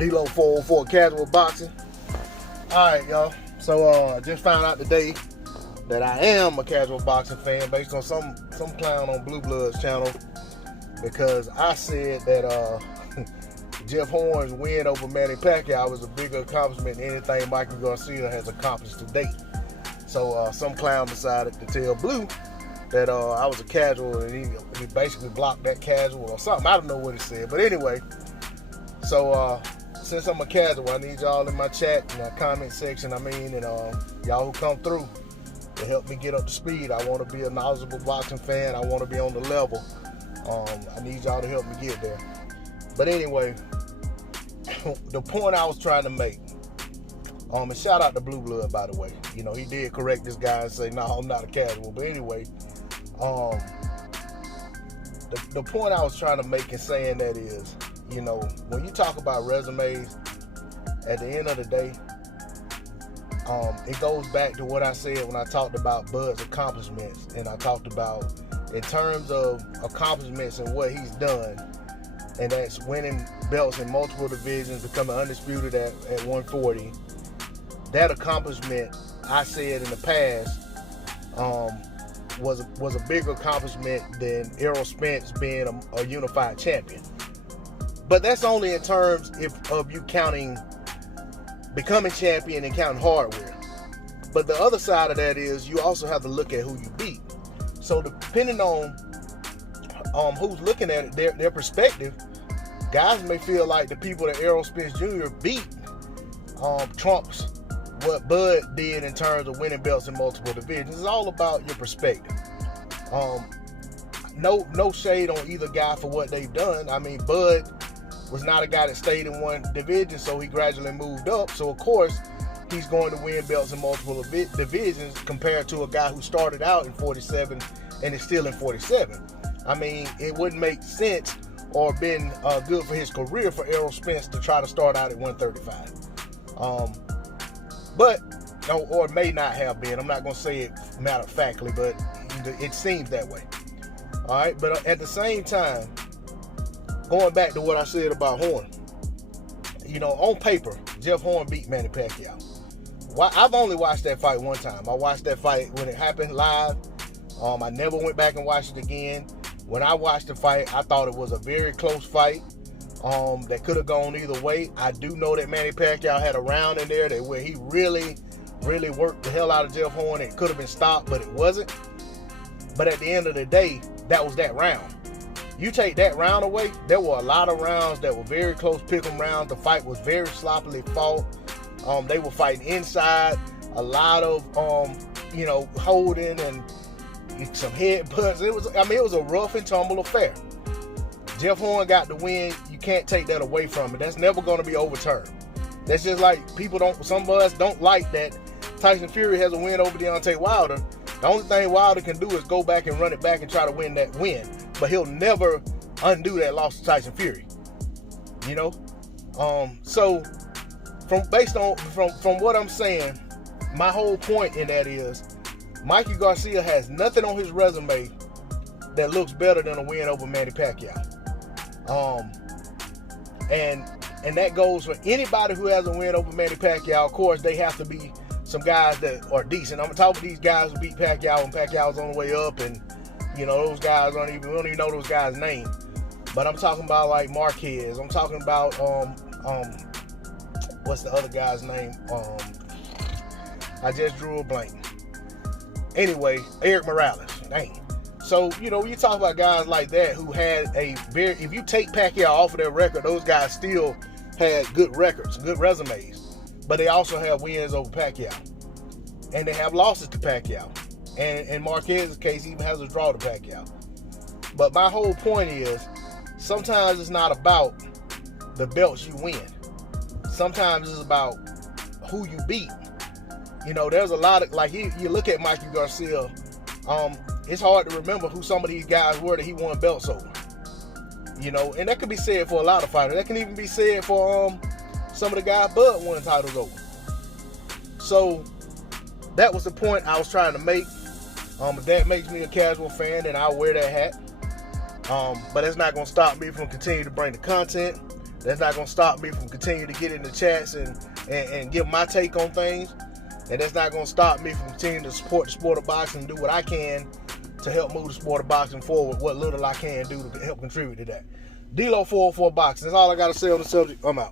D-Lo 404 Casual Boxing. Alright, y'all. So just found out today that I am a casual boxing fan based on some clown on Blue Bloods channel, because I said that Jeff Horn's win over Manny Pacquiao was a bigger accomplishment than anything Mikey Garcia has accomplished to date. So some clown decided to tell Blue that I was a casual, and he basically blocked that casual or something. I don't know what he said, but anyway. So since I'm a casual, I need y'all in my chat, in my comment section, and y'all who come through to help me get up to speed. I want to be a knowledgeable boxing fan. I want to be on the level. I need y'all to help me get there. But anyway, the point I was trying to make, and shout out to Blue Blood, by the way. You know, he did correct this guy and say, no, I'm not a casual. But anyway, the point I was trying to make in saying that is, you know, when you talk about resumes, at the end of the day, it goes back to what I said when I talked about Bud's accomplishments, and I talked about in terms of accomplishments and what he's done, and that's winning belts in multiple divisions, becoming undisputed at 140. That accomplishment, I said in the past, was a bigger accomplishment than Errol Spence being a unified champion. But that's only in terms of you counting becoming champion and counting hardware. But the other side of that is you also have to look at who you beat. So depending on who's looking at it, their perspective, guys may feel like the people that Errol Spence Jr. beat trumps what Bud did in terms of winning belts in multiple divisions. It's all about your perspective. No shade on either guy for what they've done. I mean, Bud was not a guy that stayed in one division, so he gradually moved up. So of course, he's going to win belts in multiple divisions compared to a guy who started out in 47 and is still in 47. I mean, it wouldn't make sense or been good for his career for Errol Spence to try to start out at 135. But, or it may not have been. I'm not going to say it matter-of-factly, but it seems that way. All right, but at the same time, going back to what I said about Horn, you know, on paper, Jeff Horn beat Manny Pacquiao. I've only watched that fight one time. I watched that fight when it happened live. I never went back and watched it again. When I watched the fight, I thought it was a very close fight that could have gone either way. I do know that Manny Pacquiao had a round in there where he really, really worked the hell out of Jeff Horn. It could have been stopped, but it wasn't. But at the end of the day, that was that round. You take that round away, there were a lot of rounds that were very close pick'em rounds. The fight was very sloppily fought. They were fighting inside, a lot of holding and some headbutts. It was a rough and tumble affair. Jeff Horn got the win. You can't take that away from it. That's never going to be overturned. That's just like some of us don't like that Tyson Fury has a win over Deontay Wilder. The only thing Wilder can do is go back and run it back and try to win that win. But he'll never undo that loss to Tyson Fury. You know? So from what I'm saying, my whole point in that is Mikey Garcia has nothing on his resume that looks better than a win over Manny Pacquiao. And that goes for anybody who has a win over Manny Pacquiao. Of course, they have to be some guys that are decent. I'm talking about these guys who beat Pacquiao when Pacquiao's on the way up, and you know, those guys we don't even know those guys' names. But I'm talking about like Marquez. I'm talking about what's the other guy's name? I just drew a blank. Anyway, Erik Morales. Dang. So, you know, when you talk about guys like that who had if you take Pacquiao off of their record, those guys still had good records, good resumes. But they also have wins over Pacquiao. And they have losses to Pacquiao. And in Marquez's case, he even has a draw to Pacquiao. But my whole point is, sometimes it's not about the belts you win. Sometimes it's about who you beat. You know, there's a lot of, like, you look at Mikey Garcia, it's hard to remember who some of these guys were that he won belts over. You know, and that could be said for a lot of fighters. That can even be said for some of the guys Bud won titles over. So that was the point I was trying to make. If that makes me a casual fan, then I'll wear that hat. But it's not going to stop me from continuing to bring the content. That's not going to stop me from continuing to get in the chats and give my take on things. And that's not going to stop me from continuing to support the sport of boxing and do what I can to help move the sport of boxing forward, what little I can do to help contribute to that. D-Lo 404 Boxing. That's all I got to say on the subject. I'm out.